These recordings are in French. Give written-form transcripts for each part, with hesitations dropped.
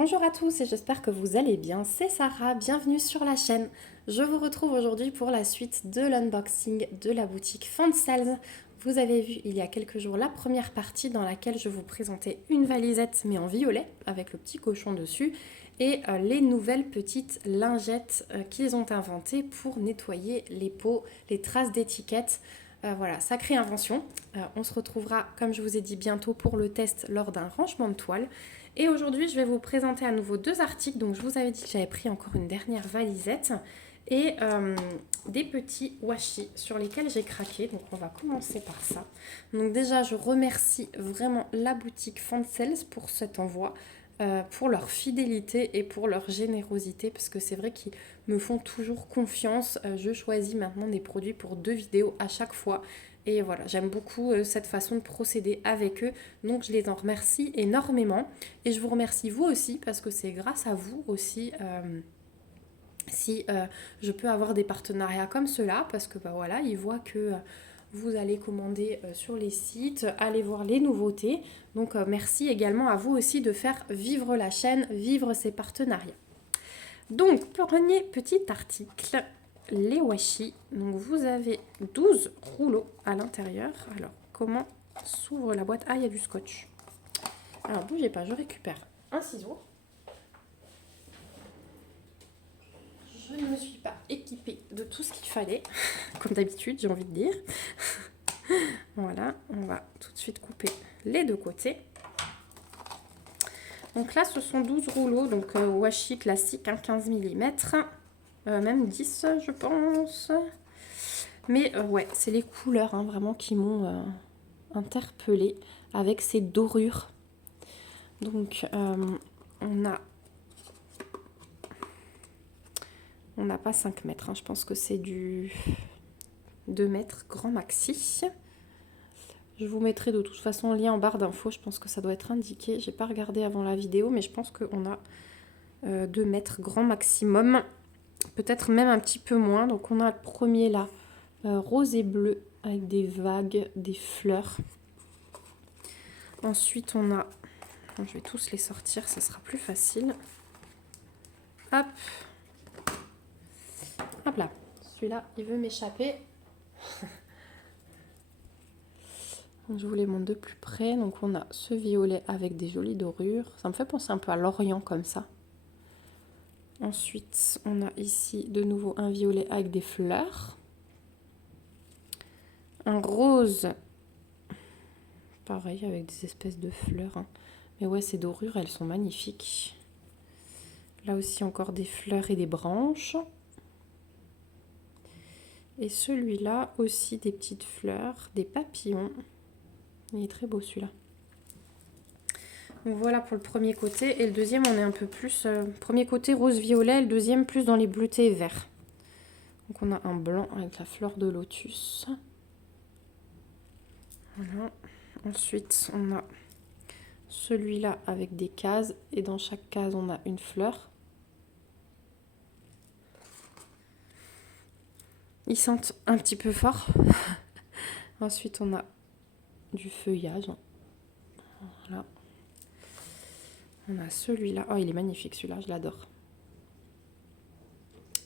Bonjour à tous et j'espère que vous allez bien, c'est Sarah, bienvenue sur la chaîne. Je vous retrouve aujourd'hui pour la suite de l'unboxing de la boutique Fansels. Vous avez vu il y a quelques jours la première partie dans laquelle je vous présentais une valisette mais en violet avec le petit cochon dessus et les nouvelles petites lingettes qu'ils ont inventées pour nettoyer les pots, les traces d'étiquettes. Voilà, sacrée invention. On se retrouvera, comme je vous ai dit, bientôt pour le test lors d'un rangement de toile. Et aujourd'hui, je vais vous présenter à nouveau deux articles. Donc, je vous avais dit que j'avais pris encore une dernière valisette et des petits washi sur lesquels j'ai craqué. Donc, on va commencer par ça. Donc, déjà, je remercie vraiment la boutique Fansels pour cet envoi. Pour leur fidélité et pour leur générosité parce que c'est vrai qu'ils me font toujours confiance. Je choisis maintenant des produits pour 2 vidéos à chaque fois et voilà, j'aime beaucoup cette façon de procéder avec eux, donc je les en remercie énormément et je vous remercie vous aussi parce que c'est grâce à vous aussi si je peux avoir des partenariats comme cela parce que bah voilà, ils voient que vous allez commander sur les sites, aller voir les nouveautés. Donc merci également à vous aussi de faire vivre la chaîne, vivre ces partenariats. Donc premier petit article, les washi. Donc vous avez 12 rouleaux à l'intérieur. Alors comment s'ouvre la boîte? Ah, il y a du scotch. Alors bougez pas, je récupère un ciseau. Je ne me suis pas équipée de tout ce qu'il fallait, comme d'habitude, j'ai envie de dire. Voilà, on va tout de suite couper les deux côtés. Donc là, ce sont 12 rouleaux, donc washi classique, hein, 15 mm, même 10, je pense. Mais ouais, c'est les couleurs hein, vraiment qui m'ont interpellée avec ces dorures. Donc, on n'a pas 5 mètres, hein, je pense que c'est du 2 mètres grand maxi. Je vous mettrai de toute façon le lien en barre d'infos, je pense que ça doit être indiqué. J'ai pas regardé avant la vidéo, mais je pense qu'on a 2 mètres grand maximum. Peut-être même un petit peu moins. Donc on a le premier là, rose et bleu, avec des vagues, des fleurs. Ensuite on a, je vais tous les sortir, ça sera plus facile. Hop. Hop là. Celui-là, il veut m'échapper. Je vous les montre de plus près. Donc on a ce violet avec des jolies dorures. Ça me fait penser un peu à l'Orient comme ça. Ensuite, on a ici de nouveau un violet avec des fleurs. Un rose. Pareil, avec des espèces de fleurs. Hein. Mais ouais, ces dorures, elles sont magnifiques. Là aussi, encore des fleurs et des branches. Et celui-là aussi, des petites fleurs, des papillons. Il est très beau celui-là. Donc voilà pour le premier côté. Et le deuxième, on est un peu plus... premier côté rose-violet, le deuxième plus dans les bleutés et verts. Donc on a un blanc avec la fleur de lotus. Voilà. Ensuite, on a celui-là avec des cases. Et dans chaque case, on a une fleur. Ils sentent un petit peu fort. Ensuite, on a du feuillage. Voilà. On a celui-là. Oh, il est magnifique celui-là, je l'adore.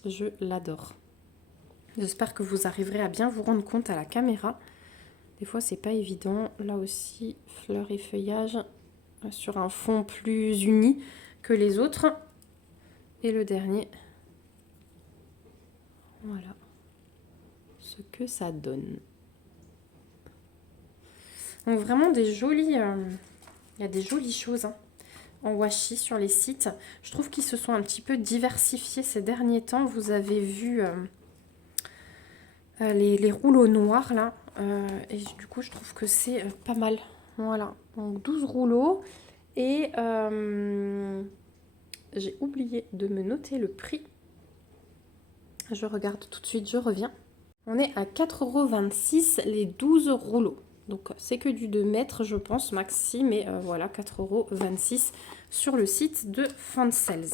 Je l'adore. J'espère que vous arriverez à bien vous rendre compte à la caméra. Des fois, c'est pas évident. Là aussi, fleurs et feuillage sur un fond plus uni que les autres. Et le dernier. Voilà. Ce que ça donne. Donc vraiment des jolies... il y a des jolies choses hein, en washi sur les sites. Je trouve qu'ils se sont un petit peu diversifiés ces derniers temps. Vous avez vu les rouleaux noirs là. Et du coup, je trouve que c'est pas mal. Voilà. Donc 12 rouleaux. Et j'ai oublié de me noter le prix. Je regarde tout de suite, je reviens. On est à 4,26 € les 12 rouleaux. Donc c'est que du 2 mètres je pense maxi, mais voilà 4,26 € sur le site de Fansels.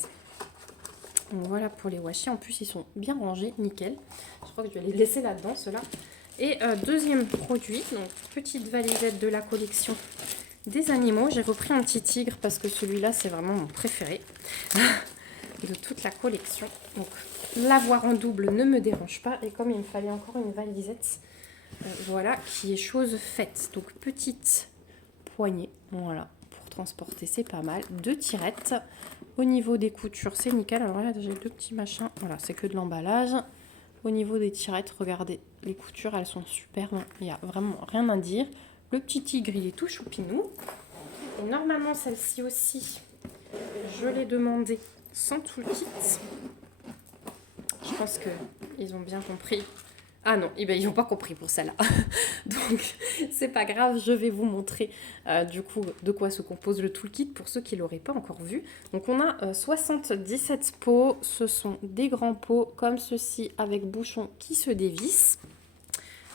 Donc voilà pour les washi, en plus ils sont bien rangés, nickel. Je crois que je vais les laisser là-dedans ceux-là. Et deuxième produit, donc petite valisette de la collection des animaux. J'ai repris un petit tigre parce que celui-là, c'est vraiment mon préféré de toute la collection. Donc, l'avoir en double ne me dérange pas. Et comme il me fallait encore une valisette, voilà, qui est chose faite. Donc, petite poignée, voilà, pour transporter, c'est pas mal. 2 tirettes. Au niveau des coutures, c'est nickel. Alors là, j'ai 2 petits machins. Voilà, c'est que de l'emballage. Au niveau des tirettes, regardez, les coutures, elles sont superbes. Il n'y a vraiment rien à dire. Le petit tigre, il est tout choupinou. Et normalement, celle-ci aussi, je l'ai demandé sans tout le kit. Je pense qu'ils ont bien compris. Ah non, eh ben, ils n'ont pas compris pour celle-là. Donc, c'est pas grave, je vais vous montrer du coup de quoi se compose le toolkit pour ceux qui ne l'auraient pas encore vu. Donc, on a 77 pots. Ce sont des grands pots comme ceci avec bouchon qui se dévisse.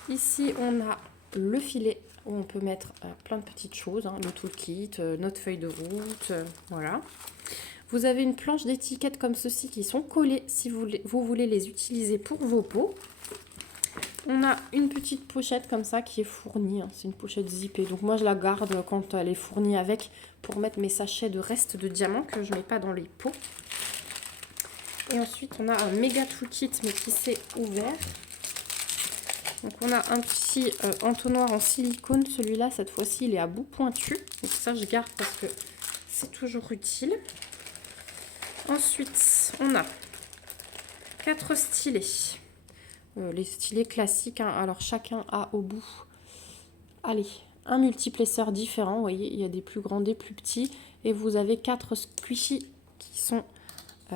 Ici, on a le filet où on peut mettre plein de petites choses, hein, le toolkit, notre feuille de route, voilà. Vous avez une planche d'étiquettes comme ceci qui sont collées si vous voulez les utiliser pour vos pots. On a une petite pochette comme ça qui est fournie, hein, c'est une pochette zippée. Donc moi je la garde quand elle est fournie avec pour mettre mes sachets de restes de diamants que je ne mets pas dans les pots. Et ensuite on a un méga toolkit mais qui s'est ouvert. Donc on a un petit entonnoir en silicone, celui-là cette fois-ci il est à bout pointu. Donc ça je garde parce que c'est toujours utile. Ensuite on a 4 stylets. Les stylets classiques, hein. Alors chacun a au bout, allez, un multiplesseur différent. Vous voyez, il y a des plus grands, des plus petits. Et vous avez 4 squishies qui sont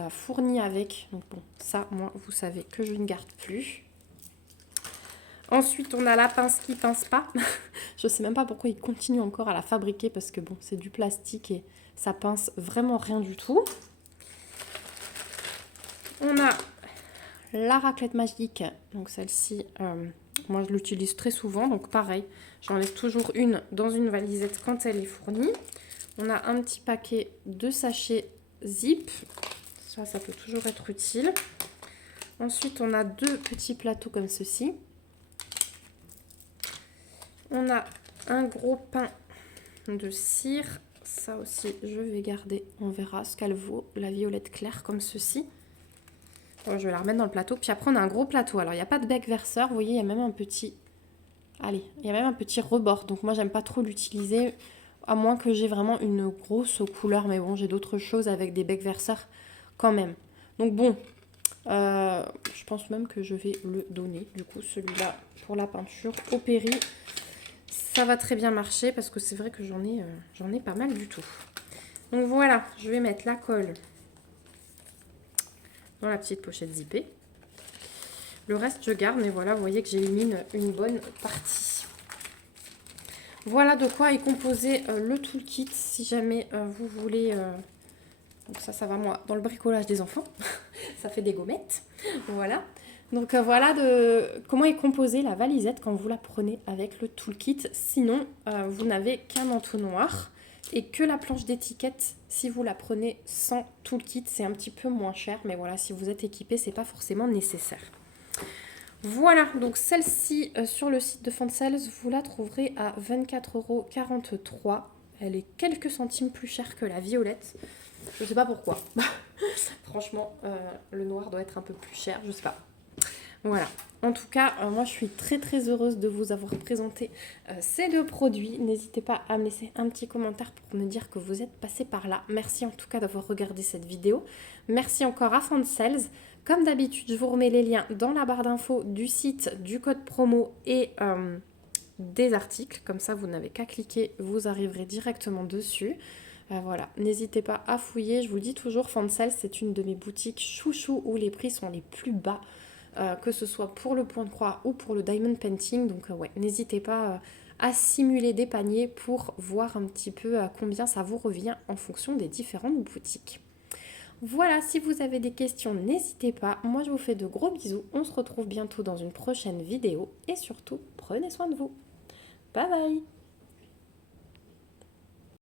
fournis avec. Donc bon, ça, moi, vous savez que je ne garde plus. Ensuite, on a la pince qui pince pas. Je ne sais même pas pourquoi ils continuent encore à la fabriquer parce que bon, c'est du plastique et ça pince vraiment rien du tout. On a la raclette magique, donc celle-ci, moi je l'utilise très souvent, donc pareil, j'en laisse toujours une dans une valisette quand elle est fournie. On a un petit paquet de sachets zip, ça peut toujours être utile. Ensuite, on a 2 petits plateaux comme ceci. On a un gros pain de cire, ça aussi je vais garder, on verra ce qu'elle vaut, la violette claire comme ceci. Je vais la remettre dans le plateau. Puis après, on a un gros plateau. Alors, il n'y a pas de bec verseur. Vous voyez, il y a même un petit... Allez, il y a même un petit rebord. Donc, moi, j'aime pas trop l'utiliser. À moins que j'ai vraiment une grosse couleur. Mais bon, j'ai d'autres choses avec des becs verseurs quand même. Donc, bon. Je pense même que je vais le donner. Du coup, celui-là, pour la peinture au péri. Ça va très bien marcher. Parce que c'est vrai que j'en ai pas mal du tout. Donc, voilà. Je vais mettre la colle dans la petite pochette zippée. Le reste, je garde, mais voilà, vous voyez que j'ai élimine une bonne partie. Voilà de quoi est composé le toolkit, si jamais vous voulez... Donc ça va, moi, dans le bricolage des enfants. Ça fait des gommettes. Voilà. Donc voilà de comment est composée la valisette quand vous la prenez avec le toolkit. Sinon, vous n'avez qu'un entonnoir et que la planche d'étiquette. Si vous la prenez sans toolkit, c'est un petit peu moins cher. Mais voilà, si vous êtes équipé, c'est pas forcément nécessaire. Voilà, donc celle-ci sur le site de Fansels, vous la trouverez à 24,43 €. Elle est quelques centimes plus chère que la violette. Je sais pas pourquoi. Franchement, le noir doit être un peu plus cher, je sais pas. Voilà. En tout cas, moi je suis très très heureuse de vous avoir présenté ces 2 produits. N'hésitez pas à me laisser un petit commentaire pour me dire que vous êtes passé par là. Merci en tout cas d'avoir regardé cette vidéo. Merci encore à Fansels. Comme d'habitude, je vous remets les liens dans la barre d'infos du site, du code promo et des articles. Comme ça, vous n'avez qu'à cliquer, vous arriverez directement dessus. Voilà, n'hésitez pas à fouiller. Je vous le dis toujours, Fansels, c'est une de mes boutiques chouchou où les prix sont les plus bas. Que ce soit pour le point de croix ou pour le diamond painting. Donc ouais, n'hésitez pas à simuler des paniers pour voir un petit peu à combien ça vous revient en fonction des différentes boutiques. Voilà, si vous avez des questions, n'hésitez pas. Moi, je vous fais de gros bisous. On se retrouve bientôt dans une prochaine vidéo. Et surtout, prenez soin de vous. Bye bye!